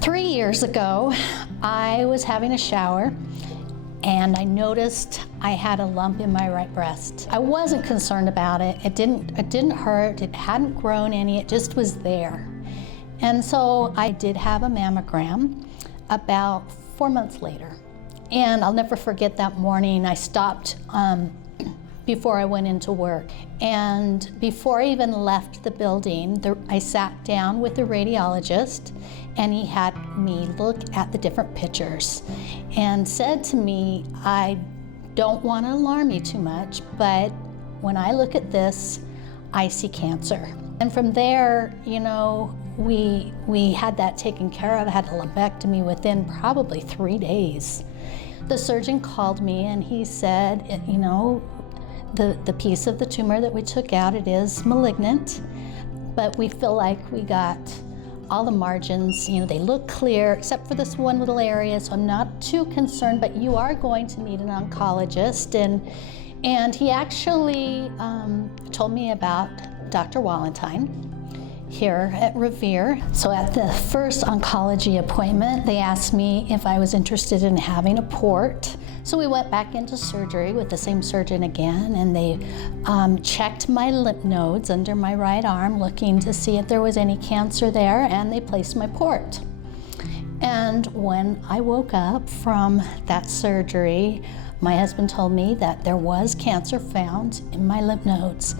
Three years ago, I was having a shower and I noticed I had a lump in my right breast. I wasn't concerned about it. It didn't hurt. It hadn't grown any. It just was there. And so I did have a mammogram about 4 months later. And I'll never forget that morning. I stopped before I went into work. And before I even left the building, I sat down with the radiologist, and he had me look at the different pictures and said to me, I don't want to alarm you too much, but when I look at this, I see cancer. And from there, you know, we had that taken care of. I had a lumpectomy within probably 3 days. The surgeon called me and he said, you know, the piece of the tumor that we took out, it is malignant, but we feel like we got all the margins, you know, they look clear except for this one little area, so I'm not too concerned, but you are going to meet an oncologist. And he actually told me about Dr. Walentine here at Revere. So at the first oncology appointment, they asked me if I was interested in having a port. So we went back into surgery with the same surgeon again, and they checked my lymph nodes under my right arm, looking to see if there was any cancer there, and they placed my port. And when I woke up from that surgery, my husband told me that there was cancer found in my lymph nodes.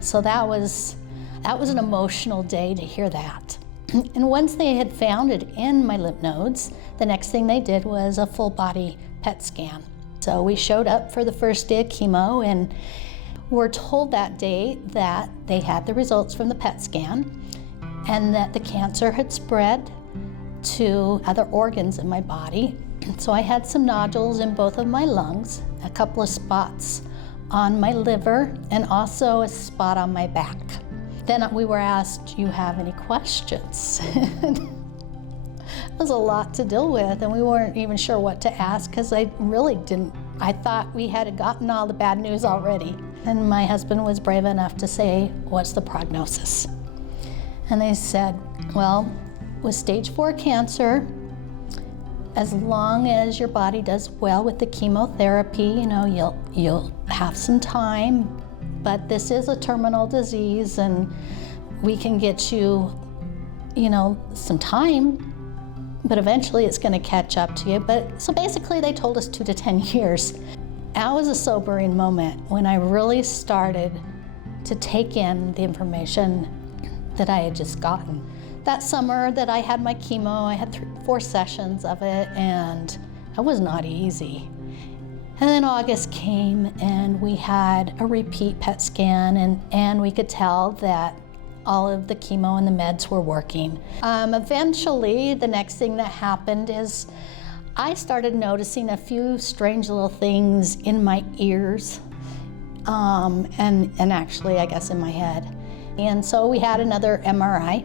So that was an emotional day to hear that. And once they had found it in my lymph nodes, the next thing they did was a full body PET scan. So we showed up for the first day of chemo and were told that day that they had the results from the PET scan and that the cancer had spread to other organs in my body. So I had some nodules in both of my lungs, a couple of spots on my liver, and also a spot on my back. Then we were asked, do you have any questions? It was a lot to deal with, and we weren't even sure what to ask because I really didn't. I thought we had gotten all the bad news already. And my husband was brave enough to say, what's the prognosis? And they said, well, with stage 4 cancer, as long as your body does well with the chemotherapy, you know, you'll have some time, but this is a terminal disease and we can get you, you know, some time, but eventually it's going to catch up to you. But so basically they told us 2 to 10 years. That was a sobering moment when I really started to take in the information that I had just gotten. That summer that I had my chemo, I had 4 sessions of it, and it was not easy. And then August came and we had a repeat PET scan, and we could tell that all of the chemo and the meds were working. Eventually, the next thing that happened is I started noticing a few strange little things in my ears, and actually, I guess, in my head. And so we had another MRI.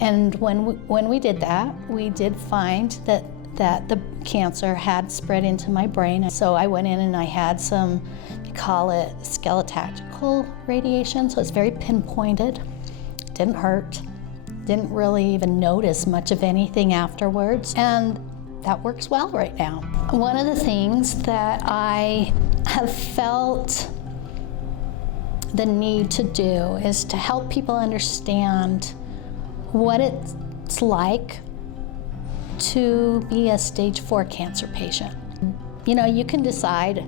And when we did that, we did find that the cancer had spread into my brain. So I went in and I had some, we call it skeletactical radiation, so it's very pinpointed. Didn't hurt, didn't really even notice much of anything afterwards, and that works well right now. One of the things that I have felt the need to do is to help people understand what it's like to be a stage 4 cancer patient. You know, you can decide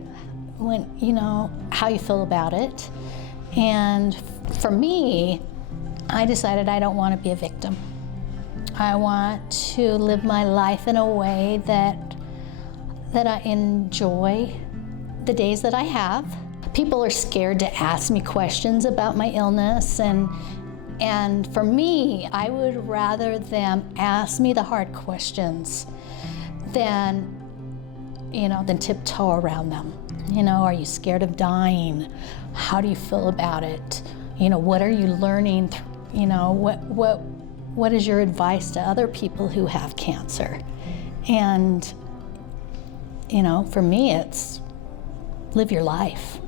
when, you know, how you feel about it. And for me, I decided I don't want to be a victim. I want to live my life in a way that I enjoy the days that I have. People are scared to ask me questions about my illness, and for me, I would rather them ask me the hard questions than tiptoe around them. You know, are you scared of dying? How do you feel about it? You know, what are you learning? You know, what is your advice to other people who have cancer? And, you know, for me, it's live your life.